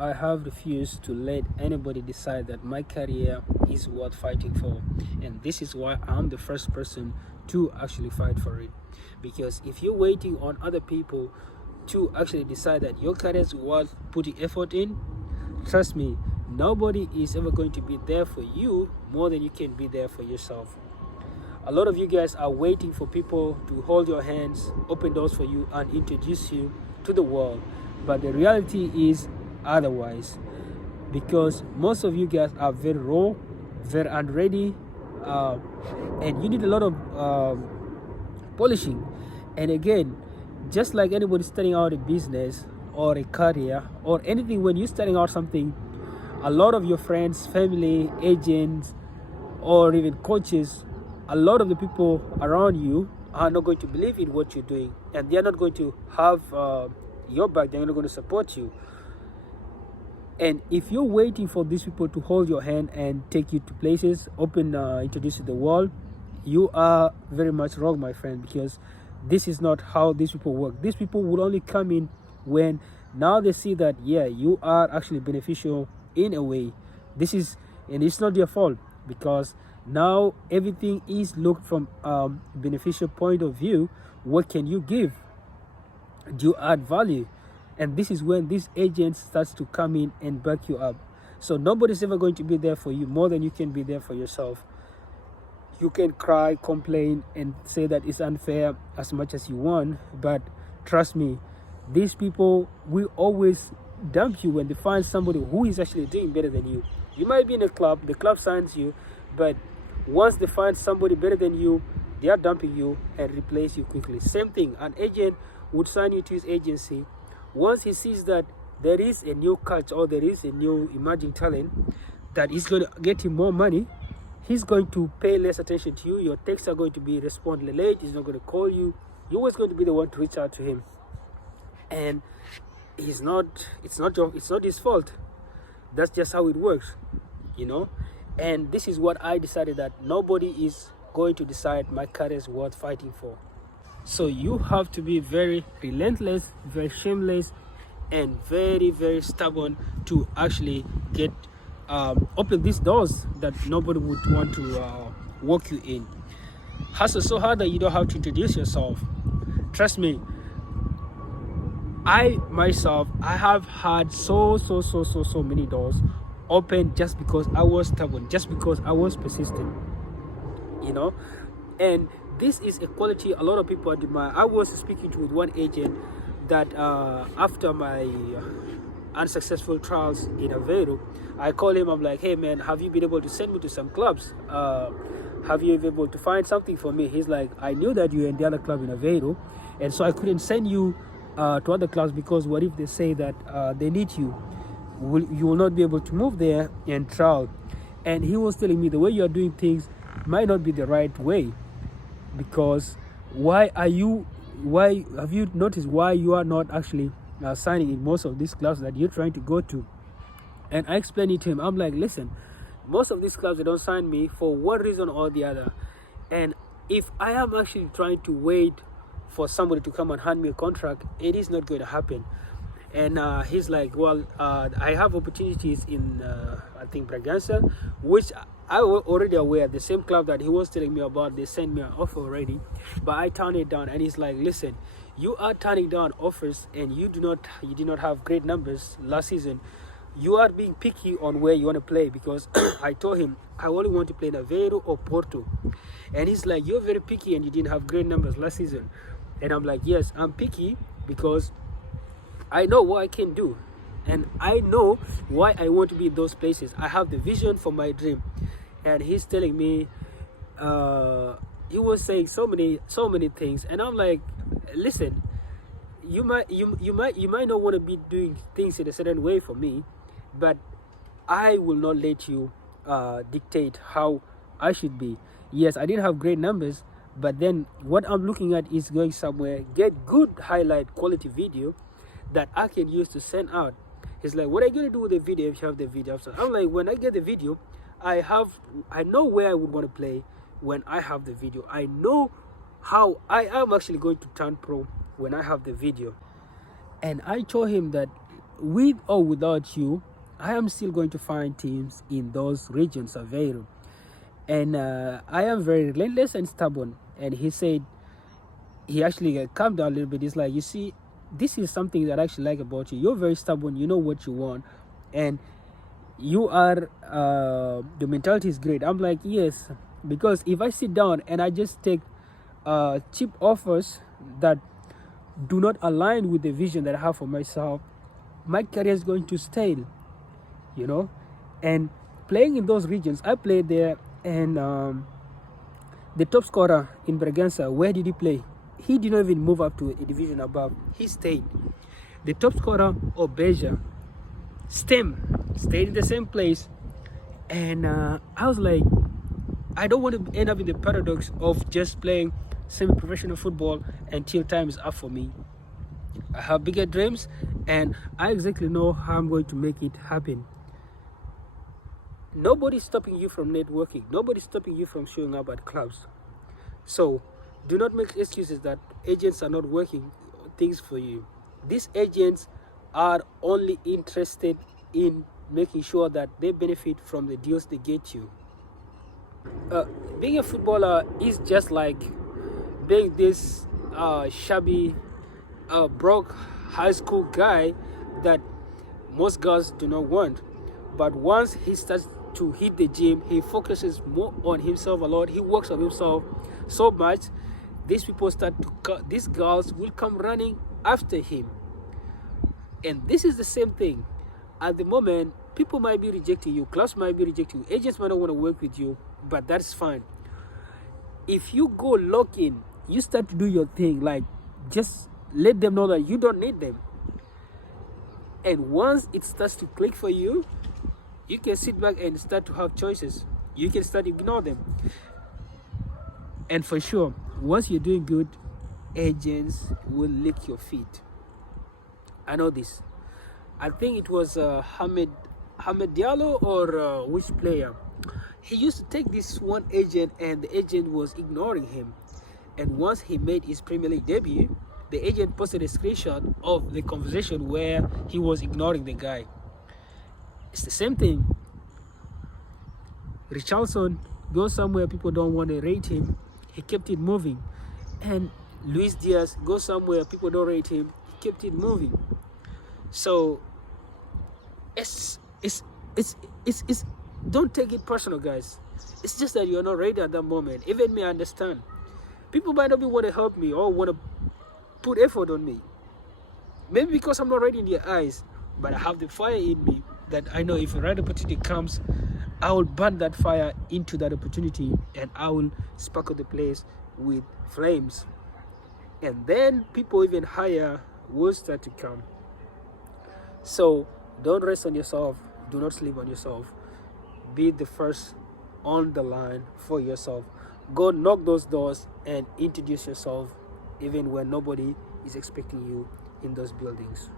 I have refused to let anybody decide that my career is worth fighting for, and this is why I'm the first person to actually fight for it. Because if you're waiting on other people to actually decide that your career is worth putting effort in, trust me, nobody is ever going to be there for you more than you can be there for yourself. A lot of you guys are waiting for people to hold your hands, open doors for you, and introduce you to the world. But the reality is otherwise, because most of you guys are very raw, very unready, and you need a lot of polishing. And again, just like anybody starting out a business or a career or anything, when you're starting out something, a lot of your friends, family, agents, or even coaches, a lot of the people around you are not going to believe in what you're doing, and they're not going to have your back. They're not going to support you. And if you're waiting for these people to hold your hand and take you to places, introduce you to the world, you are very much wrong, my friend, because this is not how these people work. These people will only come in when now they see that, yeah, you are actually beneficial in a way. And it's not their fault, because now everything is looked from beneficial point of view. What can you give? Do you add value? And this is when this agent starts to come in and back you up. So nobody's ever going to be there for you more than you can be there for yourself. You can cry, complain, and say that it's unfair as much as you want, but trust me, these people will always dump you when they find somebody who is actually doing better than you. You might be in a club, the club signs you, but once they find somebody better than you, they are dumping you and replace you quickly. Same thing, an agent would sign you to his agency. Once he sees that there is a new culture or there is a new emerging talent that is going to get him more money, he's going to pay less attention to you. Your texts are going to be responded late. He's not going to call you. You're always going to be the one to reach out to him, and it's not his fault. That's just how it works, you know. And this is what I decided, that nobody is going to decide my career is worth fighting for. So you have to be very relentless, very shameless, and very, very stubborn to actually get open these doors that nobody would want to walk you in. Hustle so hard that you don't have to introduce yourself. Trust me, I myself, I have had so many doors open just because I was stubborn, just because I was persistent, you know. And this is a quality a lot of people admire. I was speaking with one agent that after my unsuccessful trials in Aveiro, I called him. I'm like, hey man, have you been able to send me to some clubs? Have you been able to find something for me? He's like, I knew that you were in the other club in Aveiro, and so I couldn't send you to other clubs, because what if they say that they need you? You will not be able to move there and trial. And he was telling me the way you are doing things might not be the right way, because why have you noticed why you are not actually signing in most of these clubs that you're trying to go to? And I explained it to him. I'm like, listen, most of these clubs, they don't sign me for one reason or the other, and if I am actually trying to wait for somebody to come and hand me a contract, it is not going to happen. And he's like, well, I have opportunities in I think Bragança, which I was already aware. The same club that he was telling me about, they sent me an offer already, but I turned it down. And he's like, listen, you are turning down offers, and you did not have great numbers last season. You are being picky on where you want to play, because I told him I only want to play in Aveiro or Porto, and he's like, you're very picky and you didn't have great numbers last season. And I'm like, yes, I'm picky because I know what I can do, and I know why I want to be in those places. I have the vision for my dream. And he's telling me, he was saying so many things, and I'm like, listen, you might not want to be doing things in a certain way for me, but I will not let you dictate how I should be. Yes, I didn't have great numbers, but then what I'm looking at is going somewhere, get good highlight quality video that I can use to send out. He's like, what are you going to do with the video if you have the video? So I'm like, when I get the video, I know where I would want to play. When I have the video, I know how I am actually going to turn pro when I have the video. And I told him that with or without you, I am still going to find teams in those regions of Aveiro. And I am very relentless and stubborn. And he said, he actually calmed down a little bit. He's like, you see, this is something that I actually like about you. You're very stubborn. You know what you want. And you are, the mentality is great. I'm like, yes. Because if I sit down and I just take cheap offers that do not align with the vision that I have for myself, my career is going to stale, you know. And playing in those regions, I played there, and the top scorer in Bragança, where did he play? He did not even move up to a division above. He stayed. The top scorer of Beja, Stem, stayed in the same place. And I was like, I don't want to end up in the paradox of just playing semi-professional football until time is up for me. I have bigger dreams, and I exactly know how I'm going to make it happen. Nobody's stopping you from networking. Nobody's stopping you from showing up at clubs. So do not make excuses that agents are not working things for you. These agents are only interested in making sure that they benefit from the deals they get you. Being a footballer is just like being this shabby, broke high school guy that most girls do not want. But once he starts to hit the gym, he focuses more on himself a lot. He works on himself so much. These people these girls will come running after him. And this is the same thing. At the moment, people might be rejecting you, clubs might be rejecting you, agents might not want to work with you, but that's fine. If you go lock in, you start to do your thing, like just let them know that you don't need them. And once it starts to click for you, you can sit back and start to have choices. You can start to ignore them. And for sure, once you're doing good, agents will lick your feet. I know this. I think it was Hamed Diallo or which player. He used to take this one agent, and the agent was ignoring him. And once he made his Premier League debut, the agent posted a screenshot of the conversation where he was ignoring the guy. It's the same thing. Richarlison goes somewhere people don't want to rate him. He kept it moving. And Luis Diaz goes somewhere people don't rate him. He kept it moving. So it's don't take it personal, guys. It's just that you're not ready at that moment. Even me, I understand. People might not be want to help me or want to put effort on me. Maybe because I'm not ready in their eyes, but I have the fire in me that I know if the right opportunity comes, I will burn that fire into that opportunity, and I will sparkle the place with flames. And then people even higher will start to come. So don't rest on yourself. Do not sleep on yourself. Be the first on the line for yourself. Go knock those doors and introduce yourself even when nobody is expecting you in those buildings.